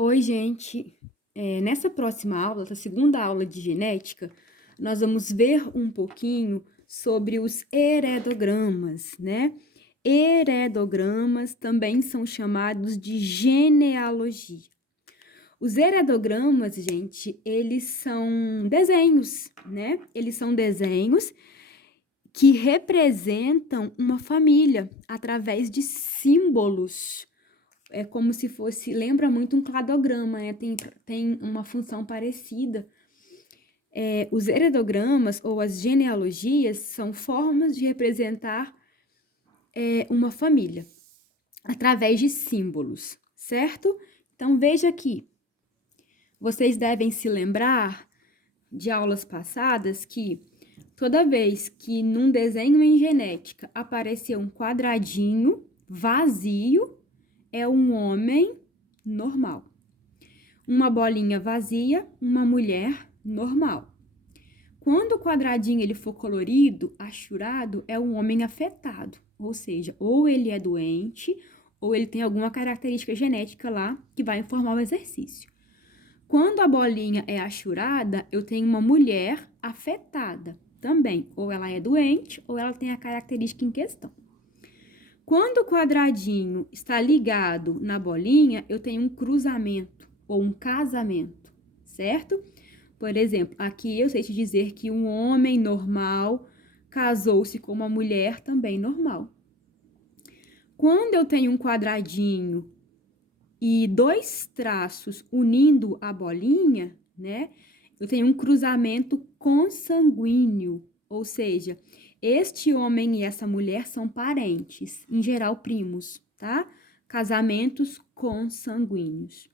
Oi, gente. Nessa próxima aula, essa segunda aula de genética, nós vamos ver um pouquinho sobre os heredogramas, né? Heredogramas também são chamados de genealogia. Os heredogramas, gente, eles são desenhos, né? Eles são desenhos que representam uma família através de símbolos. É como se fosse, lembra muito um cladograma, né? Tem uma função parecida. Os heredogramas ou as genealogias são formas de representar uma família através de símbolos, certo? Então veja aqui, vocês devem se lembrar de aulas passadas que toda vez que num desenho em genética aparecer um quadradinho vazio, é um homem normal. Uma bolinha vazia, uma mulher normal. Quando o quadradinho ele for colorido, achurado, é um homem afetado, ou seja, ou ele é doente, ou ele tem alguma característica genética lá que vai informar o exercício. Quando a bolinha é achurada, eu tenho uma mulher afetada também, ou ela é doente, ou ela tem a característica em questão. Quando o quadradinho está ligado na bolinha, eu tenho um cruzamento ou um casamento, certo? Por exemplo, aqui eu sei te dizer que um homem normal casou-se com uma mulher também normal. Quando eu tenho um quadradinho e dois traços unindo a bolinha, né? Eu tenho um cruzamento consanguíneo, ou seja, este homem e essa mulher são parentes, em geral primos, tá? Casamentos consanguíneos.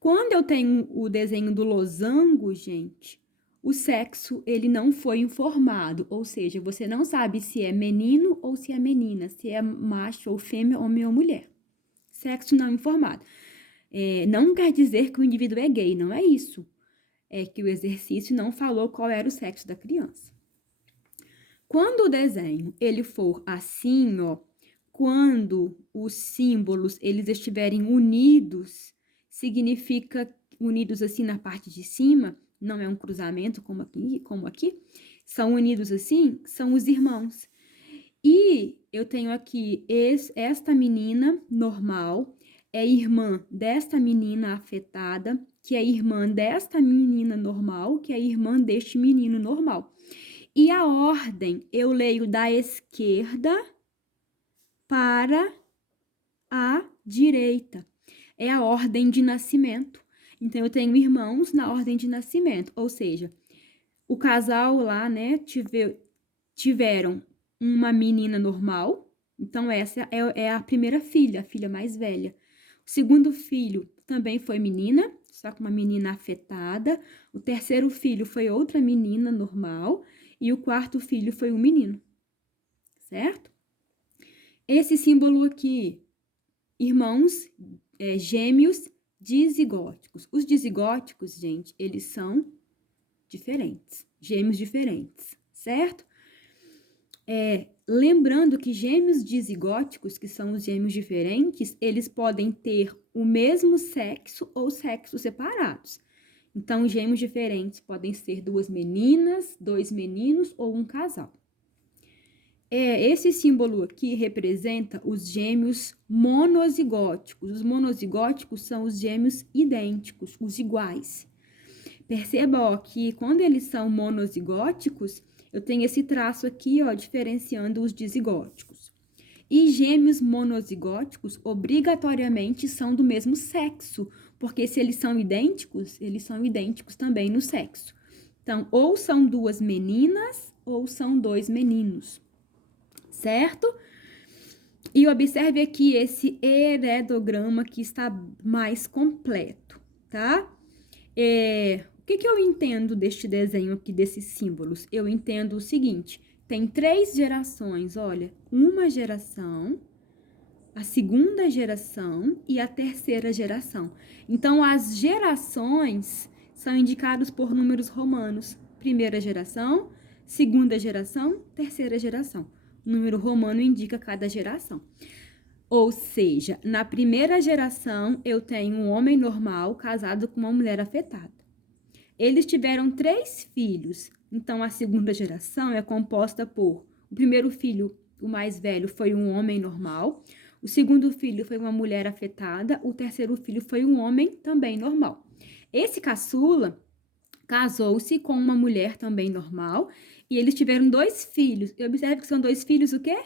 Quando eu tenho o desenho do losango, gente, o sexo ele não foi informado, ou seja, você não sabe se é menino ou se é menina, se é macho ou fêmea, homem ou mulher. Sexo não informado. Não quer dizer que o indivíduo é gay, não é isso. É que o exercício não falou qual era o sexo da criança. Quando o desenho ele for assim, ó, quando os símbolos eles estiverem unidos, significa unidos assim na parte de cima, não é um cruzamento como aqui, são unidos assim, são os irmãos. E eu tenho aqui esta menina normal, é irmã desta menina afetada, que é irmã desta menina normal, que é irmã deste menino normal. E a ordem eu leio da esquerda para a direita. É a ordem de nascimento. Então, eu tenho irmãos na ordem de nascimento, ou seja, o casal lá, né, tiveram uma menina normal, então essa é a primeira filha, a filha mais velha. O segundo filho também foi menina, só que uma menina afetada. O terceiro filho foi outra menina normal. E o quarto filho foi um menino, certo? Esse símbolo aqui, irmãos gêmeos dizigóticos. Os dizigóticos, gente, eles são diferentes, gêmeos diferentes, certo? Lembrando que gêmeos dizigóticos, que são os gêmeos diferentes, eles podem ter o mesmo sexo ou sexos separados. Então, gêmeos diferentes podem ser duas meninas, dois meninos ou um casal. Esse símbolo aqui representa os gêmeos monozigóticos. Os monozigóticos são os gêmeos idênticos, os iguais. Perceba, ó, que quando eles são monozigóticos, eu tenho esse traço aqui, ó, diferenciando os dizigóticos. E gêmeos monozigóticos obrigatoriamente são do mesmo sexo, porque se eles são idênticos também no sexo. Então, ou são duas meninas ou são dois meninos, certo? E observe aqui esse heredograma que está mais completo, tá? O que eu entendo deste desenho aqui, desses símbolos? Eu entendo o seguinte, tem 3 gerações, olha, uma geração, a segunda geração e a terceira geração. Então, as gerações são indicadas por números romanos. Primeira geração, segunda geração, terceira geração. O número romano indica cada geração. Ou seja, na primeira geração, eu tenho um homem normal casado com uma mulher afetada. Eles tiveram 3 filhos, então a segunda geração é composta por: o primeiro filho, o mais velho, foi um homem normal, o segundo filho foi uma mulher afetada, o terceiro filho foi um homem também normal. Esse caçula casou-se com uma mulher também normal e eles tiveram 2 filhos. E observe que são 2 filhos o quê?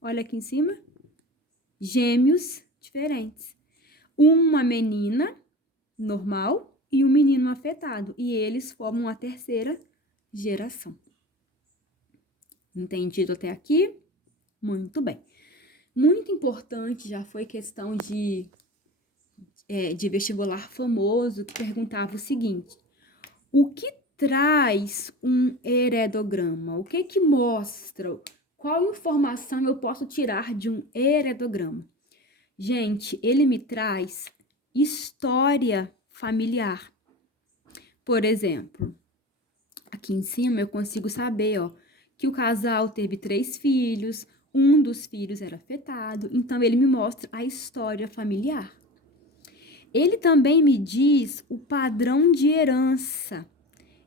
Olha aqui em cima. Gêmeos diferentes. Uma menina normal e um menino afetado. E eles formam a terceira geração. Entendido até aqui? Muito bem. Muito importante, já foi questão de vestibular famoso, que perguntava o seguinte: o que traz um heredograma? O que mostra? Qual informação eu posso tirar de um heredograma? Gente, ele me traz história familiar. Por exemplo, aqui em cima eu consigo saber, ó, que o casal teve 3 filhos, um dos filhos era afetado, então ele me mostra a história familiar. Ele também me diz o padrão de herança.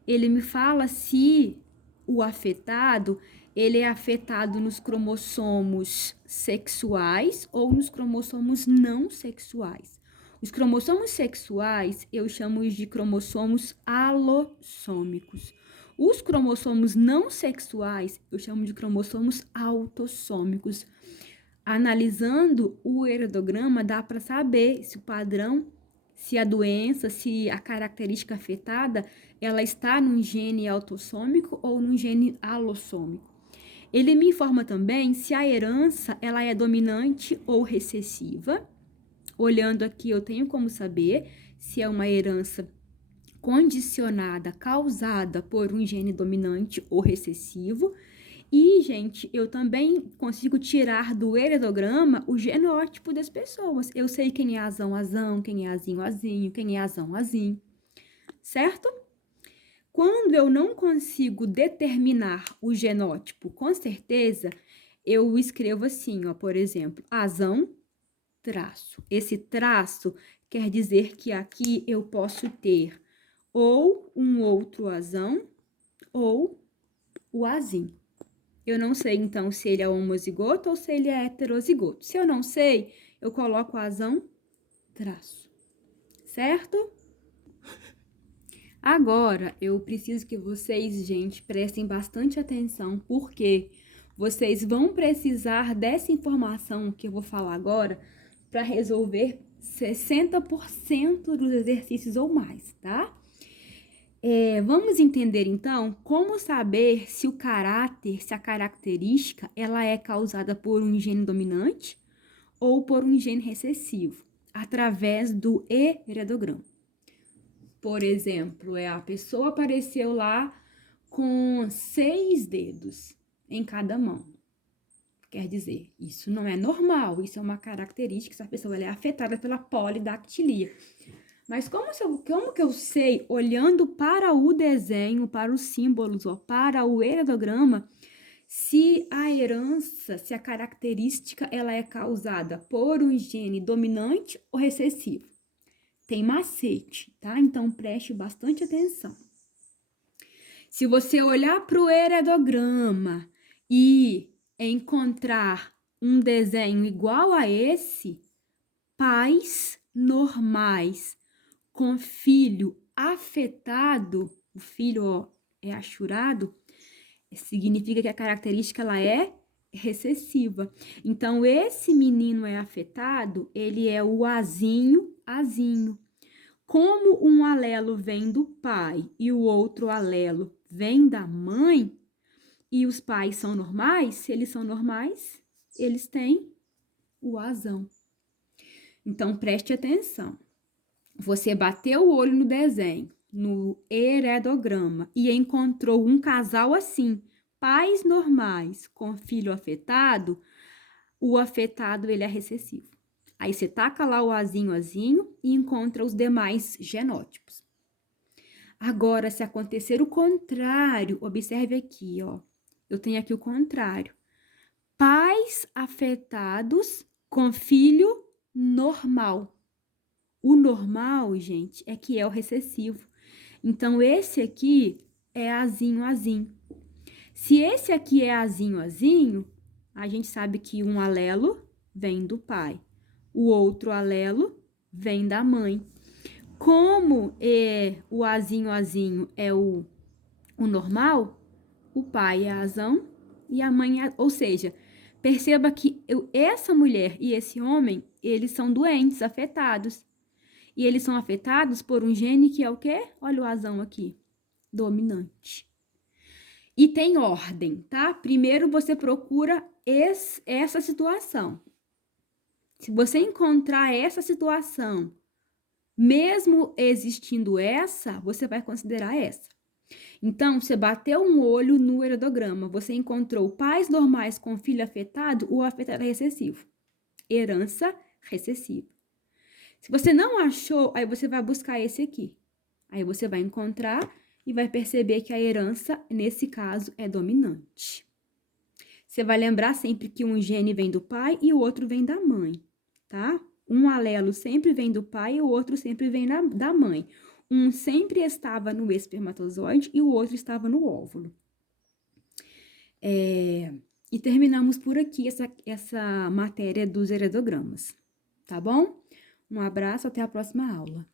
Ele me fala se o afetado, ele é afetado nos cromossomos sexuais ou nos cromossomos não sexuais. Os cromossomos sexuais eu chamo de cromossomos alossômicos. Os cromossomos não sexuais eu chamo de cromossomos autossômicos. Analisando o heredograma, dá para saber se o padrão, se a doença, se a característica afetada, ela está num gene autossômico ou num gene alossômico. Ele me informa também se a herança ela é dominante ou recessiva. Olhando aqui, eu tenho como saber se é uma herança condicionada, causada por um gene dominante ou recessivo. E, gente, eu também consigo tirar do heredograma o genótipo das pessoas. Eu sei quem é azão, azão, quem é azinho, azinho, quem é azão, azinho. Certo? Quando eu não consigo determinar o genótipo com certeza, eu escrevo assim, ó, por exemplo, azão, traço. Esse traço quer dizer que aqui eu posso ter ou um outro azão ou o azinho. Eu não sei, então, se ele é homozigoto ou se ele é heterozigoto. Se eu não sei, eu coloco azão, traço. Certo? Agora, eu preciso que vocês, gente, prestem bastante atenção, porque vocês vão precisar dessa informação que eu vou falar agora para resolver 60% dos exercícios ou mais, tá? Vamos entender, então, como saber se o caráter, se a característica, ela é causada por um gene dominante ou por um gene recessivo, através do heredograma. Por exemplo, a pessoa apareceu lá com 6 dedos em cada mão. Quer dizer, isso não é normal, isso é uma característica, essa pessoa ela é afetada pela polidactilia. Mas como que eu sei, olhando para o desenho, para os símbolos, ó, para o heredograma, se a herança, se a característica ela é causada por um gene dominante ou recessivo? Tem macete, tá? Então preste bastante atenção. Se você olhar para o heredograma e encontrar um desenho igual a esse, pais normais com filho afetado, o filho ó, é achurado, significa que a característica ela é recessiva. Então, esse menino é afetado, ele é o azinho, azinho. Como um alelo vem do pai e o outro alelo vem da mãe, e os pais são normais, se eles são normais, eles têm o azão. Então, preste atenção. Você bateu o olho no desenho, no heredograma, e encontrou um casal assim, pais normais com filho afetado, o afetado ele é recessivo. Aí você taca lá o azinho, azinho e encontra os demais genótipos. Agora, se acontecer o contrário, observe aqui, ó. Eu tenho aqui o contrário. Pais afetados com filho normal. O normal, gente, é que é o recessivo. Então, esse aqui é azinho, azinho. Se esse aqui é azinho, azinho, a gente sabe que um alelo vem do pai, o outro alelo vem da mãe. Como o azinho, azinho é o normal, o pai é azão e a mãe é... Ou seja, perceba que essa mulher e esse homem, eles são doentes, afetados. E eles são afetados por um gene que é o quê? Olha o azão aqui, dominante. E tem ordem, tá? Primeiro você procura essa situação. Se você encontrar essa situação, mesmo existindo essa, você vai considerar essa. Então, você bateu um olho no heredograma, você encontrou pais normais com filho afetado, o afetado é recessivo. Herança recessiva. Se você não achou, aí você vai buscar esse aqui. Aí você vai encontrar e vai perceber que a herança, nesse caso, é dominante. Você vai lembrar sempre que um gene vem do pai e o outro vem da mãe, tá? Um alelo sempre vem do pai e o outro sempre vem da mãe. Um sempre estava no espermatozoide e o outro estava no óvulo. E terminamos por aqui essa matéria dos heredogramas, tá bom? Um abraço, até a próxima aula.